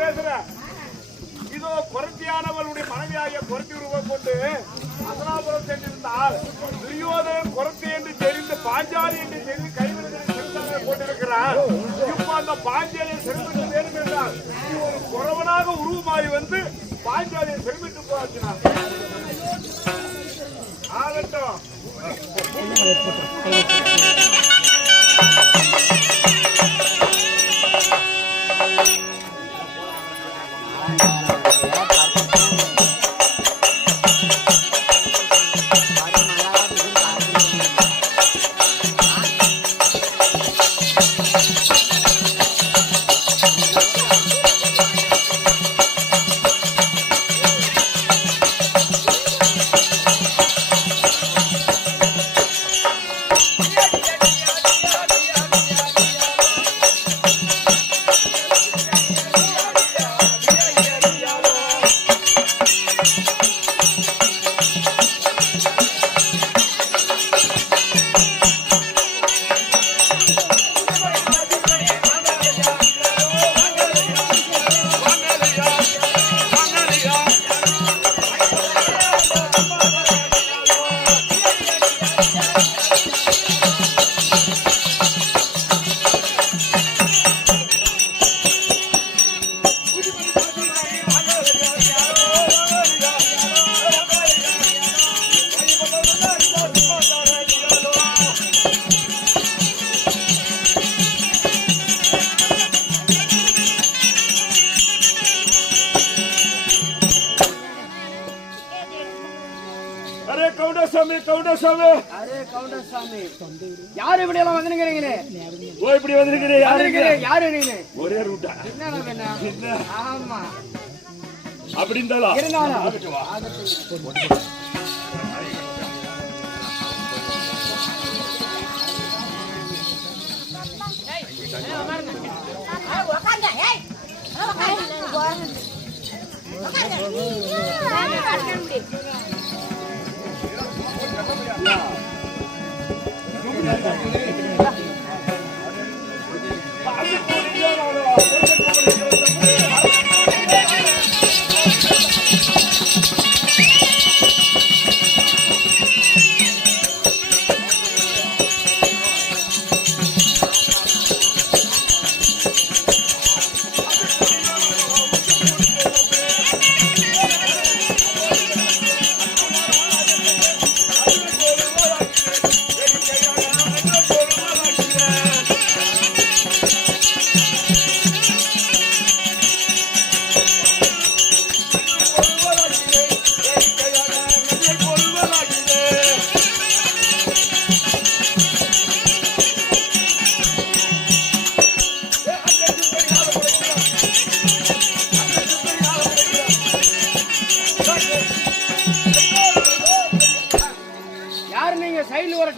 பேசுறேன். இதோ குரத்தியானவளுடைய மனைவியாகிய குரத்தி உருவம் கொண்டு அசனாபுரம் சென்றிருந்தால் துரியோதனன் குரத்தி என்று தெரிந்து பாஞ்சாலி என்று தெரிந்து கைவிடுதலை கொண்டிருக்கிறார். இப்ப அந்த பாஞ்சாலியை செல்விட்டு வேண்டும் என்றால் ஒரு குறவனாக உருவமாறி வந்து பாஞ்சாலியை செல்விட்டு போகிறார். ஆகட்டும். யாரு இப்படி எல்லாம் வந்துருக்கிறீங்களே? இப்படி வந்திருக்கிறேன். யாரு நீங்க? ஒரே ரூட்டா? ஆமா. அப்படி இருந்தாலும்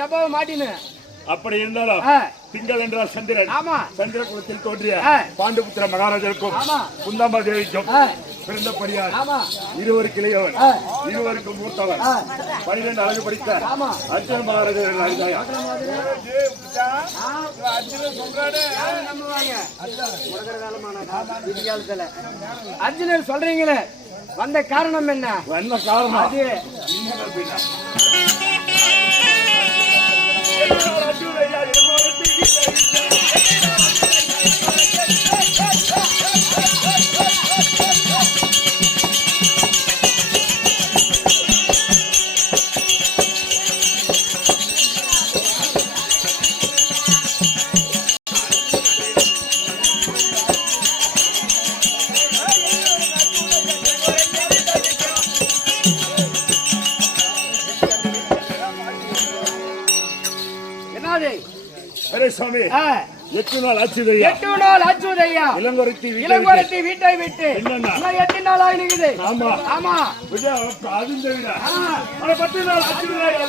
டப்பாவை மாட்டினு. அப்படி இருந்தாலும் திங்கள் என்றால் சந்திரன். சந்திர குலத்தில் தோன்றிய பாண்டுபுத்திர மகாராஜருக்கும் குந்தம்மா தேவிக்கும் பிறந்தபடியார் இருவருக்கு இளையவன், இருவருக்கு மூத்தவன், 12 அழகு படித்த அர்ஜுன மகாராஜர். அர்ஜுனன் சொல்றீங்களே, வந்த காரணம் என்ன? என்ன காரணம்? அது சுவாமி 8 நாள் ஆச்சுதையா. 8 நாள் ஆச்சுதையா. இளங்கொருத்தி வீட்டை விட்டு 8 நாள் ஆகினுக்குது. ஆமா ஆமா. அதுந்த விட 10 நாள் ஆச்சுதையா.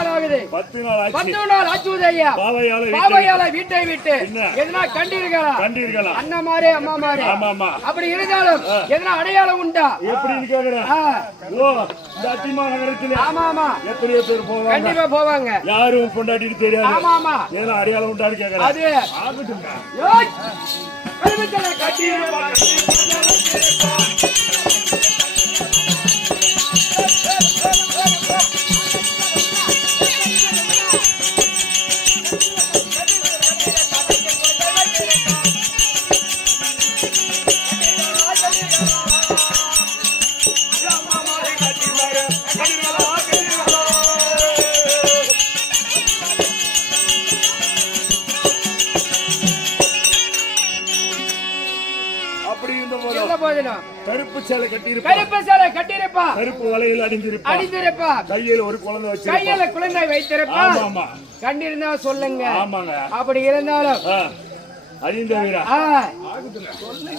நாள் ஆகுது. 10 நாள் ஆச்சு. 10 நாள் ஆச்சுது ஐயா. பாவையால வீட்டை விட்டு எதனா கண்டீர்களா? அண்ணா மாரே அம்மா மாரே. ஆமாமா. அப்படி இருந்தாலும் எதனா அடையாளம் உண்டா? எப்படின்னு கேக்குறேன். ஓ இந்த அத்திமா நகரத்துல ஆமாமா எத்தனை பேர் போவாங்க? கண்டிப்பா போவாங்க. யாரும் பொண்டாட்டிட்டு தெரியாது. ஆமாமா. ஏன்னா அடையாளம் உண்டான்னு கேக்குறேன். அது ஆகட்டும்டா. யோய் கருமத்தல கட்டிருப்பா. கருப்பு சேலை கட்டியிருப்பா. கருப்பு வலையில் அணிந்திருப்பா. கையில ஒரு குழந்தை வைத்திருப்பா. கண்டிருந்தா சொல்லுங்க. ஆமாங்க. அப்படி இருந்தாலும் அறிந்த வீரா சொல்லி